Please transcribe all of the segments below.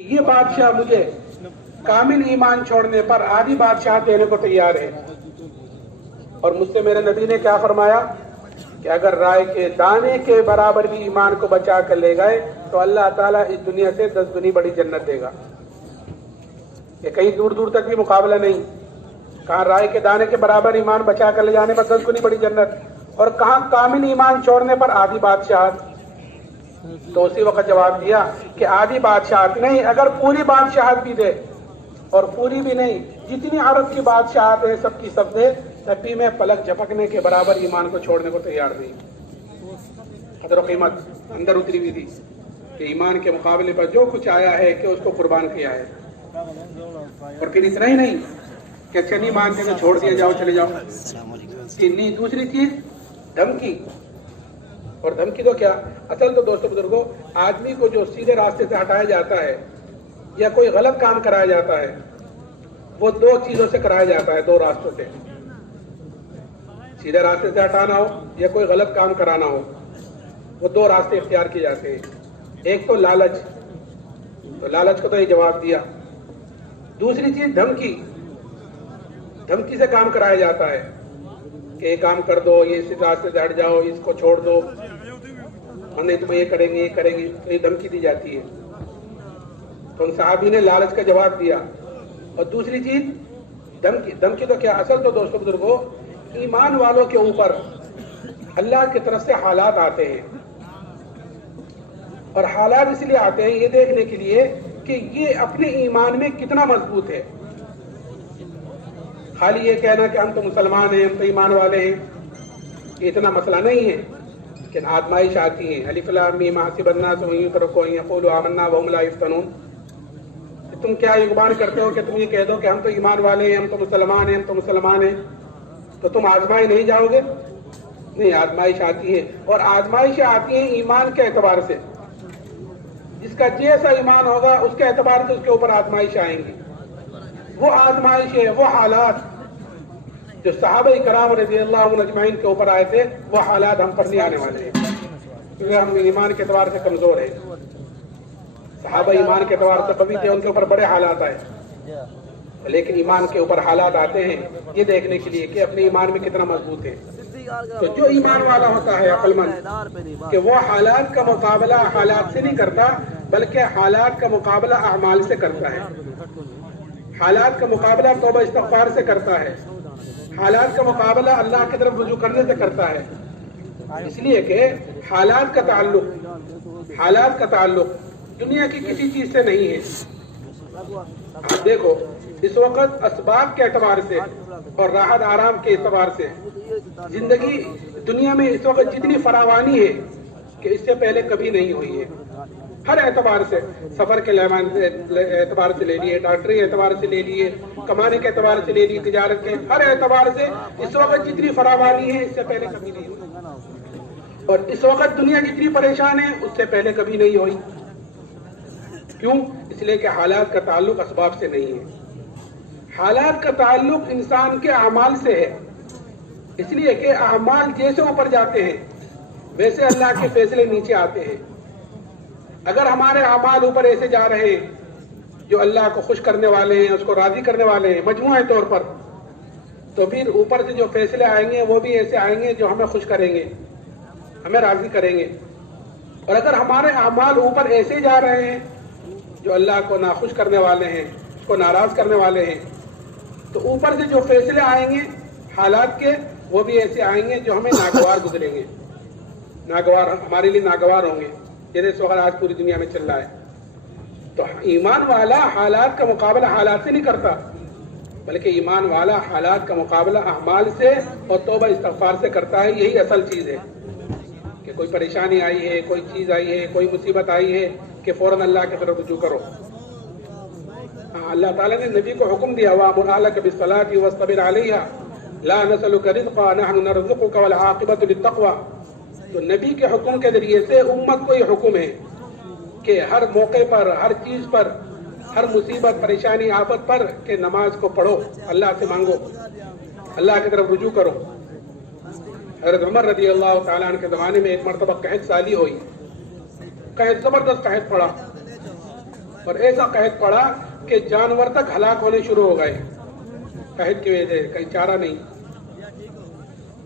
یہ بادشاہ مجھے کامل ایمان چھوڑنے پر آدھی بادشاہ دینے کو تیار ہے، اور مجھ سے میرے نبی نے کیا فرمایا کہ اگر رائے کے دانے کے برابر بھی ایمان کو بچا کر لے گئے تو اللہ تعالیٰ اس دنیا سے 10 گنی بڑی جنت دے گا۔ یہ کہیں دور دور تک بھی مقابلہ نہیں، کہاں رائے کے دانے کے برابر ایمان بچا کر لے جانے پر 10 گنی بڑی جنت، اور کہاں کامل ایمان چھوڑنے پر آدھی بادشاہت۔ تو اسی وقت جواب دیا کہ آدھی بادشاہت نہیں، اگر پوری بادشاہت بھی دے، اور پوری بھی نہیں، جتنی عرب کی بادشاہت ہے سب کی سب دے، تب بھی میں پلک جھپکنے کے برابر ایمان کو چھوڑنے کو تیار نہیں۔ قدر و قیمت اندر اتری ہوئی تھی کہ ایمان کے مقابلے پر جو کچھ آیا ہے کہ اس کو قربان کیا ہے، اور پھر اتنا ہی نہیں کہ اچھا نہیں مانتے تو چھوڑ دیا جاؤ، چلے جاؤ، نہیں۔ دوسری چیز دھمکی، اور دھمکی تو کیا، اصل تو دوستو بزرگوں، آدمی کو جو سیدھے راستے سے ہٹایا جاتا ہے یا کوئی غلط کام کرایا جاتا ہے، وہ دو چیزوں سے کرایا جاتا ہے، دو راستوں سے۔ سیدھے راستے سے ہٹانا ہو یا کوئی غلط کام کرانا ہو، وہ دو راستے اختیار کیے جاتے ہیں۔ ایک تو لالچ، تو لالچ کو تو یہ جواب دیا۔ دوسری چیز دھمکی، دھمکی سے کام کرایا جاتا ہے کہ یہ کام کر دو، یہ اس راستے سے ہٹ جاؤ، اس کو چھوڑ دو، ہم نہیں تمہیں یہ کریں گے، یہ کریں گے، تو یہ دھمکی دی جاتی ہے۔ تو ان صحابی نے لالچ کا جواب دیا۔ اور دوسری چیز دھمکی، دھمکی تو کیا، اصل تو دوستو بزرگوں، ایمان والوں کے اوپر اللہ کی طرف سے حالات آتے ہیں، اور حالات اس لیے آتے ہیں یہ دیکھنے کے لیے کہ یہ اپنے ایمان میں کتنا مضبوط ہے۔ خالی یہ کہنا کہ ہم تو مسلمان ہیں، ہم تو ایمان والے ہیں، یہ اتنا مسئلہ نہیں ہے، لیکن آزمائش آتی ہے۔ الف لام میم حسب الناس ان یترکوا ان یقولوا آمنا وهم لا یفتنون۔ تم کیا یہ گمان کرتے ہو کہ تم یہ کہہ دو کہ ہم تو ایمان والے ہیں، ہم تو مسلمان ہیں، ہم تو مسلمان ہیں، تو تم آزمائے نہیں جاؤ گے؟ نہیں، آزمائش آتی ہے، اور آزمائشیں آتی ہیں ایمان کے اعتبار سے۔ جس کا جیسا ایمان ہوگا اس کے اعتبار سے اس کے اوپر آزمائش آئیں گی۔ وہ آزمائشیں، وہ حالات جو صحابہ کرام رضی اللہ عنہ اجمعین کے اوپر آئے تھے، وہ حالات ہم پر نہیں آنے والے ہیں، کیونکہ ہم ایمان کے اعتبار سے کمزور ہیں۔ صحابہ ایمان کے اعتبار سے قوی تھے، ان کے اوپر بڑے حالات آئے، لیکن ایمان کے اوپر حالات آتے ہیں یہ دیکھنے کے لیے کہ اپنے ایمان میں کتنا مضبوط ہے۔ تو جو ایمان والا ہوتا ہے عقل مند، کہ وہ حالات کا مقابلہ حالات سے نہیں کرتا، بلکہ حالات کا مقابلہ اعمال سے کرتا ہے، حالات کا مقابلہ توبہ استغفار سے کرتا ہے، حالات کا مقابلہ اللہ کی طرف رجوع کرنے سے کرتا ہے۔ اس لیے کہ حالات کا تعلق دنیا کی کسی چیز سے نہیں ہے۔ آپ دیکھو اس وقت اسباب کے اعتبار سے اور راحت آرام کے اعتبار سے زندگی دنیا میں اس وقت جتنی فراوانی ہے کہ اس سے پہلے کبھی نہیں ہوئی ہے، ہر اعتبار سے، سفر کے اعتبار سے لے لیے، ڈاکٹری اعتبار سے لے لیے، کمانے کے اعتبار سے لے لیے، تجارت کے ہر اعتبار سے اس وقت جتنی فراوانی ہے اس سے پہلے کبھی نہیں ہوئی، اور اس وقت دنیا جتنی پریشان ہے اس سے پہلے کبھی نہیں ہوئی۔ کیوں؟ اس لیے کہ حالات کا تعلق اسباب سے نہیں ہے، حالات کا تعلق انسان کے اعمال سے ہے۔ اس لیے کہ اعمال جیسے اوپر جاتے ہیں ویسے اللہ کے فیصلے نیچے آتے ہیں۔ اگر ہمارے اعمال اوپر ایسے جا رہے ہیں جو اللہ کو خوش کرنے والے ہیں، اس کو راضی کرنے والے ہیں مجموعی طور پر، تو پھر اوپر سے جو فیصلے آئیں گے وہ بھی ایسے آئیں گے جو ہمیں خوش کریں گے، ہمیں راضی کریں گے۔ اور اگر ہمارے اعمال اوپر ایسے جا رہے ہیں جو اللہ کو ناخوش کرنے والے ہیں، اس کو ناراض کرنے والے ہیں، تو اوپر سے جو فیصلے آئیں گے حالات کے وہ بھی ایسے آئیں گے جو ہمیں ناگوار گزریں گے، ناگوار، ہمارے لیے ناگوار ہوں گے، جیسے اس وقت آج پوری دنیا میں چل رہا ہے۔ تو ایمان والا حالات کا مقابلہ حالات سے نہیں کرتا، بلکہ ایمان والا حالات کا مقابلہ اعمال سے اور توبہ استغفار سے کرتا ہے۔ یہی اصل چیز ہے کہ کوئی پریشانی آئی ہے، کوئی چیز آئی ہے، کوئی مصیبت آئی ہے کہ فوراً اللہ کی طرف رجوع کرو۔ اللہ تعالیٰ نے نبی کو حکم دیا، وَأْمُرْ أَهْلَكَ بِالصَّلَاةِ وَاصْطَبِرْ عَلَيْهَا لَا نَسْأَلُكَ رِزْقًا نَحْنُ نَرْزُقُكَ وَالْعَاقِبَةُ لِلتَّقْوَىٰ۔ تو نبی کے حکم کے ذریعے سے امت کو یہ حکم ہے کہ ہر موقع پر، ہر چیز پر، ہر مصیبت، پریشانی، آفت پر کہ نماز کو پڑھو، اللہ سے مانگو، اللہ کی طرف رجوع کرو۔ حضرت عمر رضی اللہ تعالیٰ عنہ کے زمانے میں ایک مرتبہ قحط سالی ہوئی، قحط، زبردست قحط پڑا، اور ایسا قحط پڑا کہ جانور تک ہلاک ہونے شروع ہو گئے قحط کی وجہ سے، کہیں چارہ نہیں۔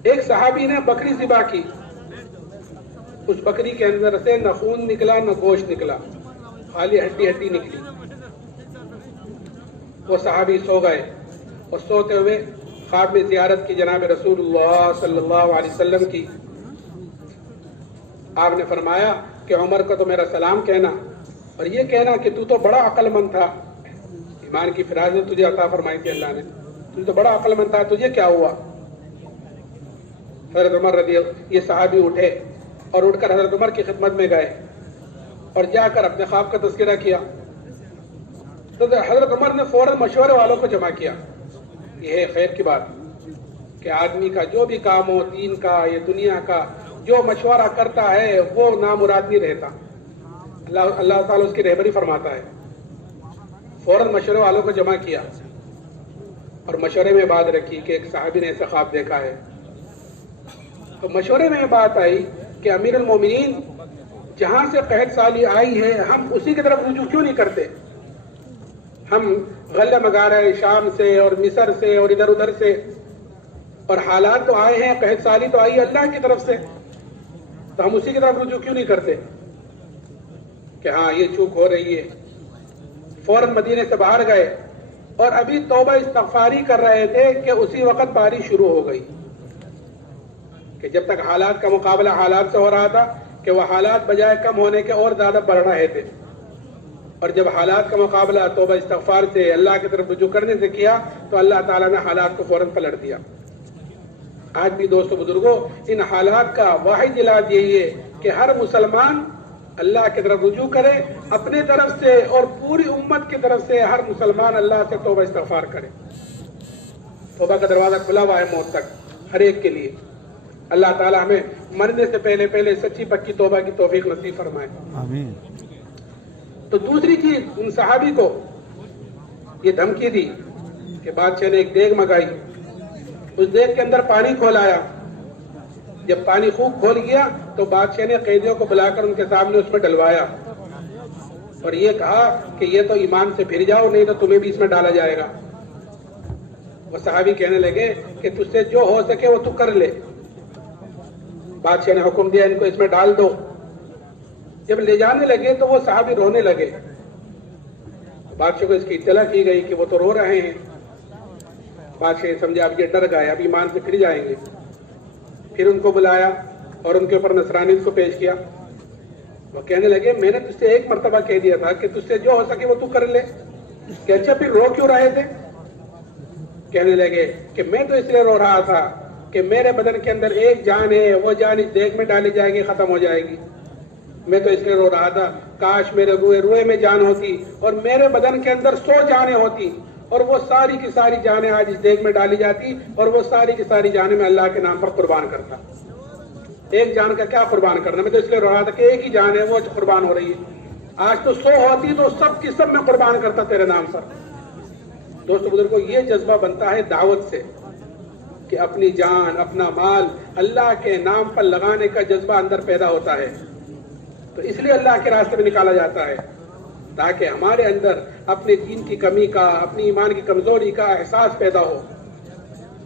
ایک صحابی نے بکری ذبح کی، اس بکری کے اندر سے نہ خون نکلا نہ گوشت نکلا، خالی ہڈی ہڈی نکلی۔ وہ صحابی سو گئے اور سوتے ہوئے خواب میں زیارت کی جناب رسول اللہ صلی اللہ علیہ وسلم کی۔ آپ نے فرمایا کہ عمر کو تو میرا سلام کہنا اور یہ کہنا کہ تو بڑا عقل مند تھا، ایمان کی فراست تجھے عطا فرمائی تھی اللہ نے، تو تو بڑا عقل مند تھا، تجھے کیا ہوا؟ حضرت عمر یہ صحابی اٹھے اور اٹھ کر حضرت عمر کی خدمت میں گئے اور جا کر اپنے خواب کا تذکرہ کیا۔ تو حضرت عمر نے فوراً مشورے والوں کو جمع کیا۔ یہ ہے خیر کی بات کہ آدمی کا جو بھی کام ہو، دین کا یا دنیا کا، جو مشورہ کرتا ہے وہ نامراد نہیں رہتا، اللہ تعالیٰ اس کی رہبری فرماتا ہے۔ فوراً مشورے والوں کو جمع کیا اور مشورے میں بات رکھی کہ ایک صحابی نے ایسا خواب دیکھا ہے۔ تو مشورے میں بات آئی کہ امیر المومنین، جہاں سے قحط سالی آئی ہے ہم اسی کی طرف رجوع کیوں نہیں کرتے؟ ہم غلہ منگا رہے ہیں شام سے اور مصر سے اور ادھر ادھر سے، اور حالات تو آئے ہیں، قحط سالی تو آئی ہے اللہ کی طرف سے، تو ہم اسی کی طرف رجوع کیوں نہیں کرتے کہ ہاں یہ چوک ہو رہی ہے؟ فوراً مدینے سے باہر گئے اور ابھی توبہ استغفاری کر رہے تھے کہ اسی وقت بارش شروع ہو گئی، کہ جب تک حالات کا مقابلہ حالات سے ہو رہا تھا کہ وہ حالات بجائے کم ہونے کے اور زیادہ بڑھ رہے تھے، اور جب حالات کا مقابلہ توبہ استغفار سے اللہ کی طرف رجوع کرنے سے کیا تو اللہ تعالیٰ نے حالات کو فوراً پلٹ دیا۔ آج بھی دوستو بزرگوں، ان حالات کا واحد علاج یہی ہے کہ ہر مسلمان اللہ کی طرف رجوع کرے، اپنے طرف سے اور پوری امت کی طرف سے ہر مسلمان اللہ سے توبہ استغفار کرے۔ توبہ کا دروازہ کھلا ہوا ہے موت تک ہر ایک کے لیے۔ اللہ تعالیٰ ہمیں مرنے سے پہلے پہلے سچی پکی توبہ کی توفیق نصیب فرمائے، آمین۔ تو دوسری چیز، ان صحابی کو یہ دھمکی دی کہ بادشاہ نے ایک دیگ منگائی، اس دیگ کے اندر پانی کھولایا، جب پانی خوب کھول گیا تو بادشاہ نے قیدیوں کو بلا کر ان کے سامنے اس میں ڈلوایا اور یہ کہا کہ یہ تو ایمان سے پھر جاؤ نہیں تو تمہیں بھی اس میں ڈالا جائے گا۔ وہ صحابی کہنے لگے کہ تجھ سے جو ہو سکے وہ تو کر لے۔ بادشاہ نے حکم دیا ان کو اس میں ڈال دو۔ جب لے جانے لگے تو وہ صحابی رونے لگے۔ بادشاہ کو اس کی اطلاع کی گئی کہ وہ تو رو رہے ہیں۔ بادشاہ سمجھا اب یہ ڈر گئے، اب ایمان سے پھر جائیں گے۔ پھر ان کو بلایا اور ان کے اوپر نصرانیت کو پیش کیا۔ وہ کہنے لگے میں نے تجھ سے ایک مرتبہ کہہ دیا تھا کہ تجھ سے جو ہو سکے وہ تو کر لے، کہ اچھا پھر رو کیوں رہے تھے؟ کہنے لگے کہ میں تو اس لیے رو رہا تھا کہ میرے بدن کے اندر ایک جان ہے، وہ جان اس دیگ میں ڈالی جائے گی، ختم ہو جائے گی۔ میں تو اس لیے رو رہا تھا کاش میرے روئے میں جان ہوتی اور میرے بدن کے اندر 100 جانیں ہوتی اور وہ ساری کی ساری جانیں آج اس دیگ میں ڈالی جاتی اور وہ ساری کی ساری جانیں میں اللہ کے نام پر قربان کرتا۔ ایک جان کا کیا قربان کرنا، میں تو اس لیے رو رہا تھا کہ ایک ہی جان ہے وہ قربان ہو رہی ہے، آج تو 100 ہوتی تو سب کی سب میں قربان کرتا تیرے نام پر۔ دوستو بزرگوں، یہ جذبہ بنتا ہے دعوت سے کہ اپنی جان اپنا مال اللہ کے نام پر لگانے کا جذبہ اندر پیدا ہوتا ہے، تو اس لیے اللہ کے راستے میں نکالا جاتا ہے تاکہ ہمارے اندر اپنے دین کی کمی کا، اپنی ایمان کی کمزوری کا احساس پیدا ہو۔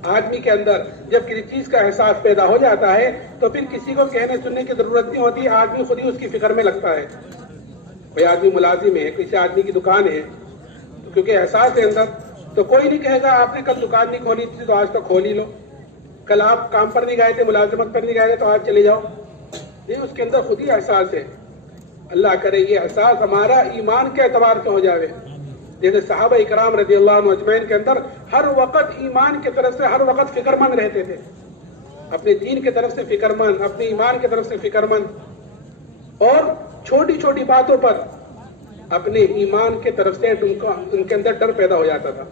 آدمی کے اندر جب کسی چیز کا احساس پیدا ہو جاتا ہے تو پھر کسی کو کہنے سننے کی ضرورت نہیں ہوتی، آدمی خود ہی اس کی فکر میں لگتا ہے۔ کوئی آدمی ملازم ہے، کسی آدمی کی دکان ہے، تو کیونکہ احساس ہے اندر تو کوئی نہیں کہے گا آپ نے کل دکان نہیں کھولی تھی تو آج تو کھول ہی لو، کل آپ کام پر نہیں گئے تھے، ملازمت پر نہیں گئے تھے تو آج چلے جاؤ۔ یہ اس کے اندر خود ہی احساس ہے۔ اللہ کرے یہ احساس ہمارا ایمان کے اعتبار سے ہو جائے، جیسے صحابہ اکرام رضی اللہ عنہ اجمعین کے اندر ہر وقت ایمان کی طرف سے ہر وقت فکر مند رہتے تھے، اپنے دین کی طرف سے فکر مند، اپنے ایمان کی طرف سے فکر مند، اور چھوٹی چھوٹی باتوں پر اپنے ایمان کی طرف سے ان کے اندر ڈر پیدا ہو جاتا تھا۔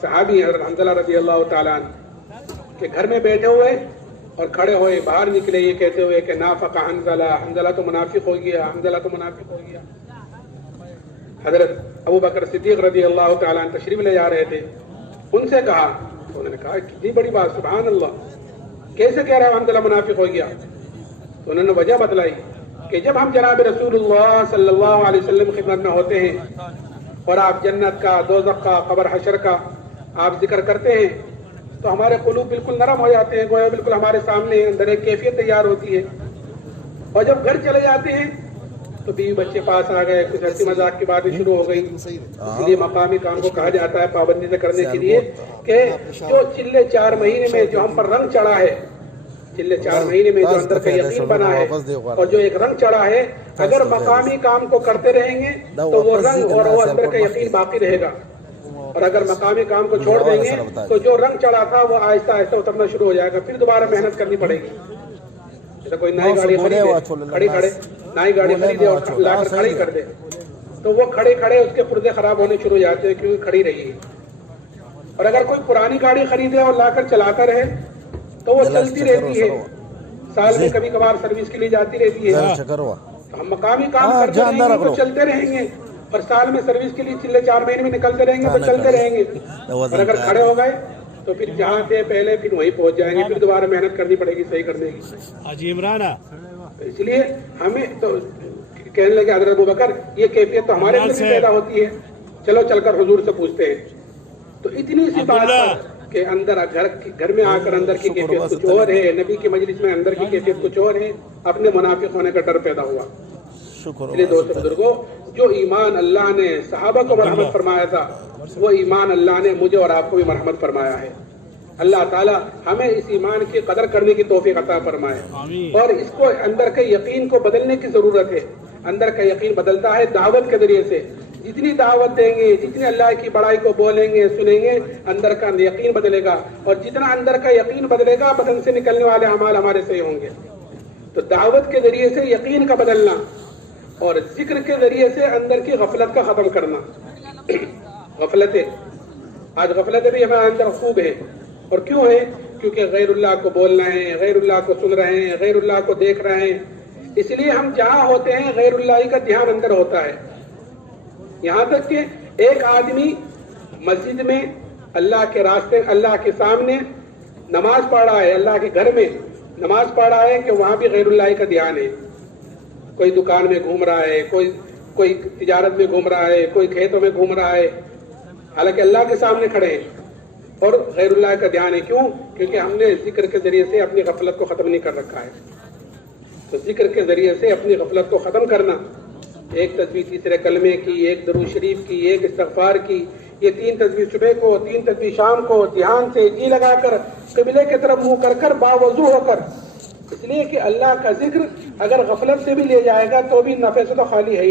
صحابی حضرت حنظلہ رضی اللہ تعالیٰ عنہ کے گھر میں بیٹھے ہوئے اور کھڑے ہوئے باہر نکلے یہ کہتے ہوئے کہ نافق حنظلہ، حنظلہ تو منافق ہو گیا، حنظلہ تو منافق ہو گیا۔ حضرت ابو بکر صدیق رضی اللہ تعالیٰ عنہ تشریف لے جا رہے تھے، ان سے کہا تو انہوں نے کہا کتنی بڑی بات، سبحان اللہ، کیسے کہہ رہا ہے حنظلہ منافق ہو گیا؟ تو انہوں نے وجہ بتلائی کہ جب ہم جناب رسول اللہ صلی اللہ علیہ وسلم کی خدمت میں ہوتے ہیں اور آپ جنت کا، دوزخ کا، قبر حشر کا آپ ذکر کرتے ہیں تو ہمارے قلوب بالکل نرم ہو جاتے ہیں، گویا بالکل ہمارے سامنے اندر ایک کیفیت تیار ہوتی ہے. اور جب گھر چلے جاتے ہیں تو بیوی بچے پاس آ گئے، کچھ ہنسی مذاق کی باتیں شروع ہو گئی. اس لیے مقامی کام کو کہا جاتا ہے پابندی سے کرنے کے لیے کہ جو چلے 4 مہینے میں جو ہم پر رنگ چڑھا ہے، چلے 4 مہینے میں جو اندر کا یقین بنا ہے اور جو ایک رنگ چڑھا ہے، اگر مقامی کام کو کرتے رہیں گے تو وہ رنگ اور وہ اندر کا یقین باقی رہے گا. اور اگر مقامی کام کو چھوڑ دیں گے تو جو رنگ چڑھا تھا وہ آہستہ آہستہ اترنا شروع ہو جائے گا، پھر دوبارہ محنت کرنی پڑے گی. جیسے کوئی نئی گاڑی خریدے، نئی گاڑی خریدے اور لا کر کھڑی کر دے تو وہ کھڑے کھڑے اس کے پرزے خراب ہونے شروع ہو جاتے ہیں کیونکہ کھڑی رہی ہے. اور اگر کوئی پرانی گاڑی خریدے اور لا کر چلاتا رہے تو وہ چلتی رہتی ہے، سال میں کبھی کبھار سروس کے لیے جاتی رہتی ہے. ہم مقامی کام کرتے رہیں گے تو چلتے رہیں گے، اور سال میں سروس کے لیے چلے 4 مہینے میں نکلتے رہیں گے تو چلتے رہیں گے. اور اگر کھڑے ہو گئے تو پھر جہاں تھے پہلے پھر وہیں پہنچ جائیں گے، پھر دوبارہ محنت کرنی پڑے گی صحیح کرنے کی. حاجی عمران اس لیے ہمیں تو کہنے لگے حضرت ابوبکر یہ کیفیت تو ہمارے اندر بھی پیدا ہوتی ہے، چلو چل کر حضور سے پوچھتے ہیں. تو اتنی سی بات کہ اندر گھر میں آ کر اندر کی کیفیت کچھ اور ہے، نبی کی مجلس میں اندر کی کیفیت کچھ اور ہے، اپنے منافق ہونے کا ڈر پیدا ہوا. اس لیے دوست بزرگوں، جو ایمان اللہ نے صحابہ کو مرحمت فرمایا تھا وہ ایمان اللہ نے مجھے اور آپ کو بھی مرحمت فرمایا ہے. اللہ تعالیٰ ہمیں اس ایمان کی قدر کرنے کی توفیق عطا فرمائے. اور اس کو اندر کے یقین کو بدلنے کی ضرورت ہے. اندر کا یقین بدلتا ہے دعوت کے ذریعے سے. جتنی دعوت دیں گے، جتنی اللہ کی بڑائی کو بولیں گے، سنیں گے، اندر کا یقین بدلے گا. اور جتنا اندر کا یقین بدلے گا بدن سے نکلنے والے اعمال ہمارے صحیح ہوں گے. تو دعوت کے ذریعے سے یقین کا بدلنا اور ذکر کے ذریعے سے اندر کی غفلت کا ختم کرنا. غفلتیں آج غفلتیں بھی ہمارے اندر خوب ہیں. اور کیوں ہے؟ کیونکہ غیر اللہ کو بول رہے ہیں، غیر اللہ کو سن رہے ہیں، غیر اللہ کو دیکھ رہے ہیں. اس لیے ہم جہاں ہوتے ہیں غیر اللہ کا دھیان اندر ہوتا ہے. یہاں تک کہ ایک آدمی مسجد میں اللہ کے راستے، اللہ کے سامنے نماز پڑھ رہا ہے، اللہ کے گھر میں نماز پڑھ رہا ہے کہ وہاں بھی غیر اللہ کا دھیان ہے. کوئی دکان میں گھوم رہا ہے، کوئی تجارت میں گھوم رہا ہے، کوئی کھیتوں میں گھوم رہا ہے، حالانکہ اللہ کے سامنے کھڑے ہیں اور غیر اللہ کا دھیان ہے. کیوں؟ کیونکہ ہم نے ذکر کے ذریعے سے اپنی غفلت کو ختم نہیں کر رکھا ہے. تو ذکر کے ذریعے سے اپنی غفلت کو ختم کرنا، ایک تسبیح تیسرے کلمے کی، ایک درود شریف کی، ایک استغفار کی، یہ 3 تسبیح صبح کو، 3 تسبیح شام کو، دھیان سے جی لگا کر قبلے کی طرف منہ کر کر باوضو ہو کر. اس لیے کہ اللہ کا ذکر اگر غفلت سے بھی لے جائے گا تو بھی نفع سے تو خالی ہے ہی.